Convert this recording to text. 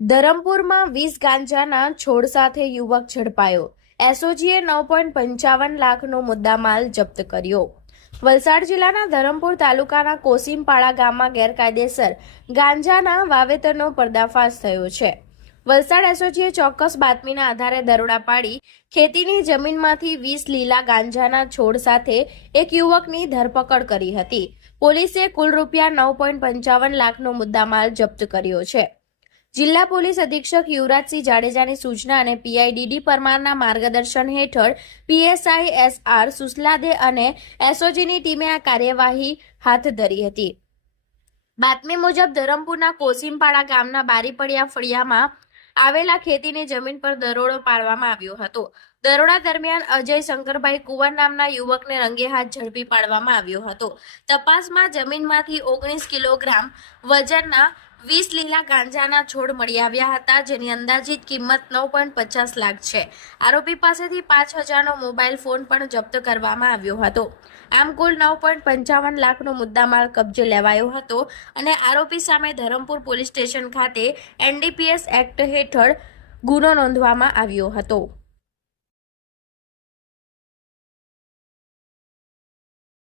ધરમપુરમાં 20 ગાંજાના છોડ સાથે યુવક ઝડપાયો। એસઓજીએ 9.55 લાખનો મુદ્દામાલ જપ્ત કર્યો। વલસાડ જિલ્લાના ધરમપુર તાલુકાના કોસીમપાડા ગામમાં ગેરકાયદેસર ગાંજાના વાવેતરનો પર્દાફાશ થયો છે। વલસાડ એસઓજીએ ચોક્કસ બાતમીના આધારે દરોડા પાડી ખેતીની જમીનમાંથી 20 લીલા ગાંજાના છોડ સાથે એક યુવકની ધરપકડ કરી હતી। પોલીસે કુલ રૂપિયા 9.55 લાખનો મુદ્દામાલ જપ્ત કર્યો છે। જિલ્લા પોલીસ અધિક્ષક યુવરાજસિંહ જાડેજાની સૂચના અને પીઆઈડીડી પરમારના માર્ગદર્શન હેઠળ પીએસઆઈ એસઆર સુસલાદે અને એસઓજીની ટીમે આ કાર્યવાહી હાથ ધરી હતી। બાતમી મુજબ ધરમપુરના કોસીમપાડા ગામના બારીપડિયા ફળિયામાં આવેલા ખેતીની જમીન પર દરોડો પાડવામાં આવ્યો હતો। દરોડા દરમિયાન અજય શંકરભાઈ કુંવર નામના યુવકને રંગે હાથ ઝડપી પાડવામાં આવ્યો હતો। તપાસમાં જમીનમાંથી 19 કિલોગ્રામ વજનના 20 લીલા ગાંજાના છોડ મળી આવ્યા હતા, જેની અંદાજિત કિંમત 9.50 લાખ છે। આરોપી પાસેથી 5000નો મોબાઈલ ફોન પણ જપ્ત કરવામાં આવ્યો હતો। આમ કુલ 9.55 લાખનો મુદ્દામાલ કબજે લેવાયો હતો અને આરોપી સામે ધરમપુર પોલીસ સ્ટેશન ખાતે એનડીપીએસ એક્ટ હેઠળ ગુનો નોંધવામાં આવ્યો હતો।